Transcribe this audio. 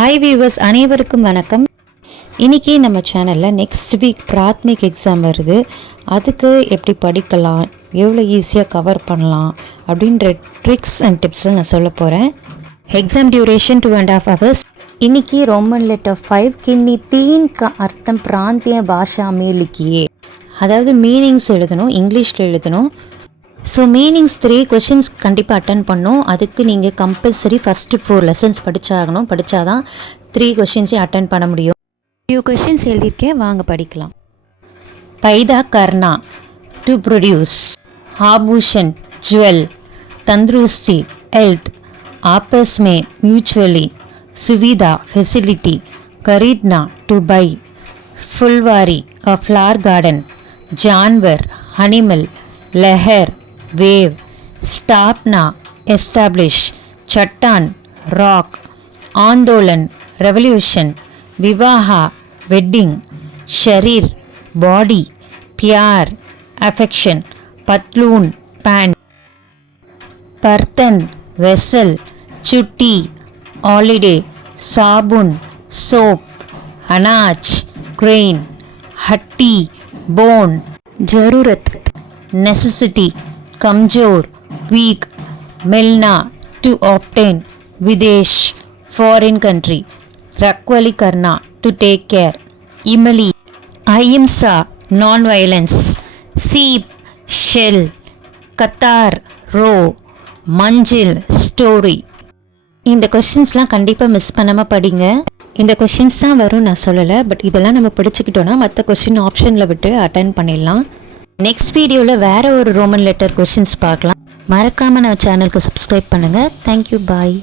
Hi viewers, அனைவருக்கும் வணக்கம். இன்றைக்கி நம்ம சேனலில் நெக்ஸ்ட் வீக் பிராத்மிக் எக்ஸாம் வருது. அதுக்கு எப்படி படிக்கலாம், எவ்வளோ ஈஸியாக கவர் பண்ணலாம் அப்படின்ற ட்ரிக்ஸ் அண்ட் டிப்ஸை நான் சொல்ல போகிறேன். Exam duration 2.5 hours. इनकी रोमन लेटर 5 किन्नी 3 का अर्थम प्रांतीय भाषा में लिखिए. அதாவது மீனிங்ஸ் எழுதணும், இங்கிலீஷில் எழுதணும். ஸோ மீனிங்ஸ் 3 கொஷின்ஸ் கண்டிப்பாக அட்டன் பண்ணணும். அதுக்கு நீங்கள் கம்பல்சரி ஃபஸ்ட்டு 4 லெசன்ஸ் படித்தாகணும். படித்தாதான் 3 கொஷின்ஸையும் அட்டன் பண்ண முடியும். ஃபியூ கொஷின்ஸ் எழுதியிருக்கேன், வாங்க படிக்கலாம். पैदा करना, टू प्रोड्यूस. आभूषण, ज्वेल. तंदुरुस्ती, हेल्थ. आपस में, म्यूचुअली. सुविधा, फैसिलिटी. खरीदना, two by. Phulwari, a flower garden. जानवर, एनिमल. लहर, वेव. स्थापना, एस्टैब्लिश. चट्टान, रॉक. आंदोलन, रेवोल्यूशन. विवाह, वेडिंग. शरीर, बॉडी. प्यार, अफेक्शन. पतलून, पैंट. बर्तन, वेसल. छुट्टी, हॉलिडे. साबुन, सोप. अनाज, ग्रेन. हट्टी, बोन. जरूरत, नेसेसिटी. कमजोर, वीक. मिलना, टू ऑब्टेन. विदेश, फॉरेन कंट्री. रखवाली करना, टू टेक केयर. इमली, अहिंसा, नॉन वायलेंस. सीप, शेल. कतार, रो. मंजिल, स्टोरी. இந்த கொஷின்ஸ்லாம் கண்டிப்பாக மிஸ் பண்ணாமல் படிங்க. இந்த கொஷின்ஸ் தான் வரும் நான் சொல்லலை, பட் இதெல்லாம் நம்ம படிச்சுக்கிட்டோன்னா மற்ற கொஷின் ஆப்ஷனில் விட்டு அட்டன் பண்ணிடலாம். நெக்ஸ்ட் வீடியோவில் வேறு ஒரு ரோமன் லெட்டர் கொஷின்ஸ் பார்க்கலாம். மறக்காமல் நம்ம சேனலுக்கு சப்ஸ்கிரைப் பண்ணுங்கள். தேங்க்யூ, பாய்.